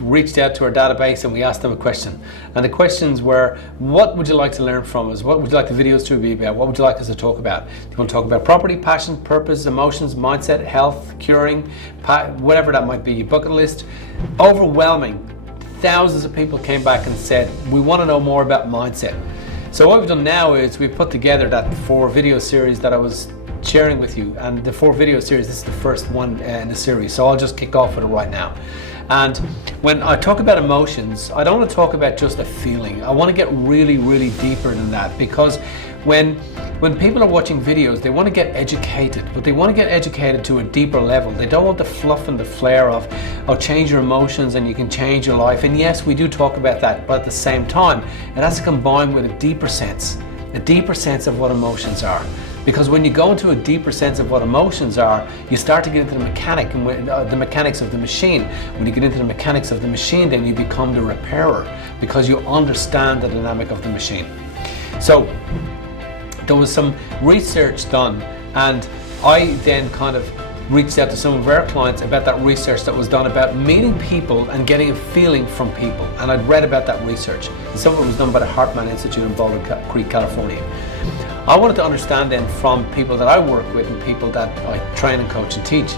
reached out to our database and we asked them a question. And the questions were, what would you like to learn from us? What would you like the videos to be about? What would you like us to talk about? Do you want to talk about property, passion, purpose, emotions, mindset, health, curing, whatever that might be, your bucket list? Overwhelming. Thousands of people came back and said, we want to know more about mindset. So what we've done now is we've put together that 4 video series that I was sharing with you, and the 4 video series, this is the first one in the series, so I'll just kick off with it right now. And when I talk about emotions, I don't want to talk about just a feeling. I want to get really, really deeper than that, because when people are watching videos, they want to get educated, but they want to get educated to a deeper level. They don't want the fluff and the flair of, oh, change your emotions and you can change your life. And yes, we do talk about that, but at the same time, it has to combine with a deeper sense of what emotions are. Because when you go into a deeper sense of what emotions are, you start to get into the mechanics of the machine. When you get into the mechanics of the machine, then you become the repairer, because you understand the dynamic of the machine. So there was some research done, and I then kind of reached out to some of our clients about that research that was done about meeting people and getting a feeling from people. And I'd read about that research. And some of it was done by the Hartman Institute in Boulder Creek, California. I wanted to understand then from people that I work with and people that I train and coach and teach.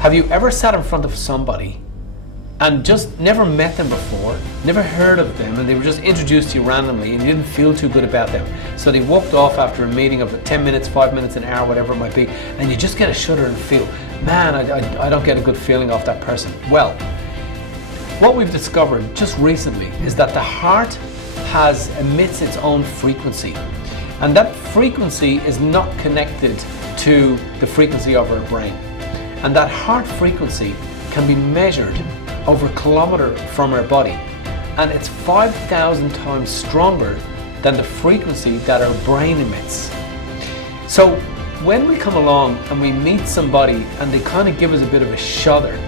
Have you ever sat in front of somebody and just never met them before, never heard of them, and they were just introduced to you randomly and you didn't feel too good about them? So they walked off after a meeting of 10 minutes, 5 minutes, an hour, whatever it might be, and you just get a shudder and feel, man, I don't get a good feeling off that person. Well, what we've discovered just recently is that the heart emits its own frequency. And that frequency is not connected to the frequency of our brain. And that heart frequency can be measured over a kilometer from our body. And it's 5,000 times stronger than the frequency that our brain emits. So when we come along and we meet somebody and they kind of give us a bit of a shudder,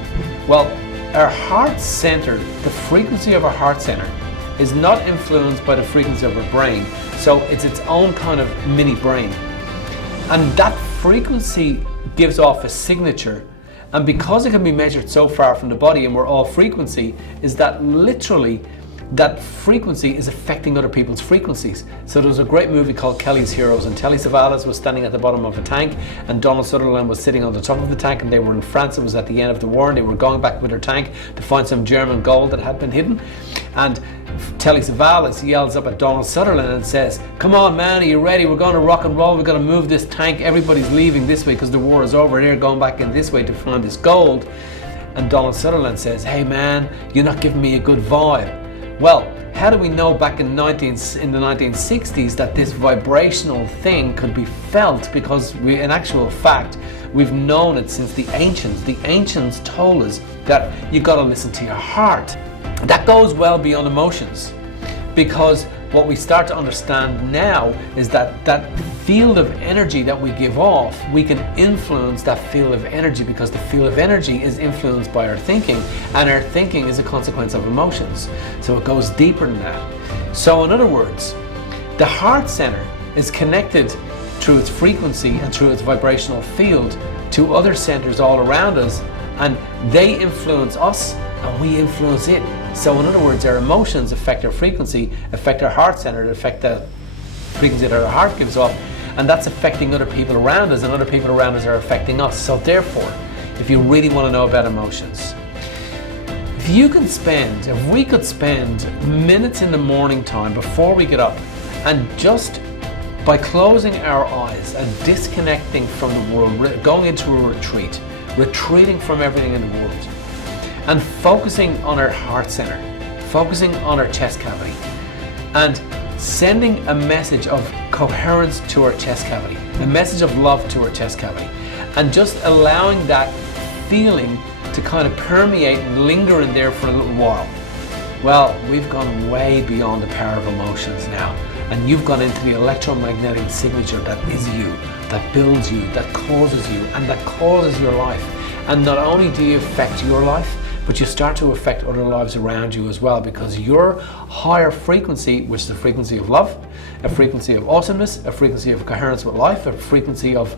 well, our heart center, the frequency of our heart center, is not influenced by the frequency of our brain. So it's its own kind of mini brain. And that frequency gives off a signature. And because it can be measured so far from the body and we're all frequency, is that literally that frequency is affecting other people's frequencies. So there was a great movie called Kelly's Heroes, and Telly Savalas was standing at the bottom of a tank and Donald Sutherland was sitting on the top of the tank, and they were in France. It was at the end of the war and they were going back with their tank to find some German gold that had been hidden. And Telly Savalas yells up at Donald Sutherland and says, come on man, are you ready? We're going to rock and roll. We're going to move this tank. Everybody's leaving this way because the war is over. They're going back in this way to find this gold. And Donald Sutherland says, hey man, you're not giving me a good vibe. Well, how do we know back in the 1960s that this vibrational thing could be felt? Because in actual fact, we've known it since the ancients. The ancients told us that you got to listen to your heart. That goes well beyond emotions, because what we start to understand now is that that field of energy that we give off, we can influence that field of energy, because the field of energy is influenced by our thinking, and our thinking is a consequence of emotions. So it goes deeper than that. So in other words, the heart center is connected through its frequency and through its vibrational field to other centers all around us, and they influence us and we influence it. So in other words, our emotions affect our frequency, affect our heart center, affect the frequency that our heart gives off, and that's affecting other people around us, and other people around us are affecting us. So therefore, if you really want to know about emotions, if we could spend minutes in the morning time before we get up, and just by closing our eyes and disconnecting from the world, going into a retreat, retreating from everything in the world, and focusing on our heart center, focusing on our chest cavity, and sending a message of coherence to our chest cavity, a message of love to our chest cavity, and just allowing that feeling to kind of permeate and linger in there for a little while. Well, we've gone way beyond the power of emotions now, and you've gone into the electromagnetic signature that is you, that builds you, that causes you, and that causes your life. And not only do you affect your life, but you start to affect other lives around you as well, because your higher frequency, which is the frequency of love, a frequency of awesomeness, a frequency of coherence with life, a frequency of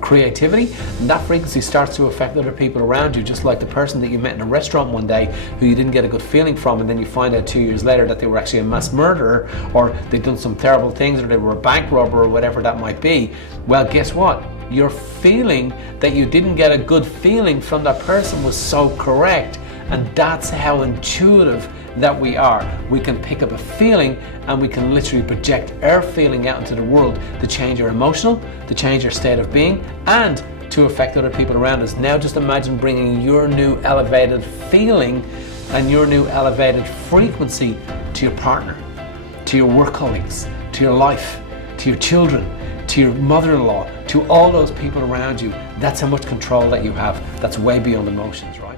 creativity, and that frequency starts to affect other people around you, just like the person that you met in a restaurant one day who you didn't get a good feeling from, and then you find out 2 years later that they were actually a mass murderer, or they'd done some terrible things, or they were a bank robber, or whatever that might be. Well, guess what? Your feeling that you didn't get a good feeling from that person was so correct. And that's how intuitive that we are. We can pick up a feeling and we can literally project our feeling out into the world to change our emotional, to change our state of being, and to affect other people around us. Now just imagine bringing your new elevated feeling and your new elevated frequency to your partner, to your work colleagues, to your life, to your children, to your mother-in-law, to all those people around you. That's how much control that you have. That's way beyond emotions, right?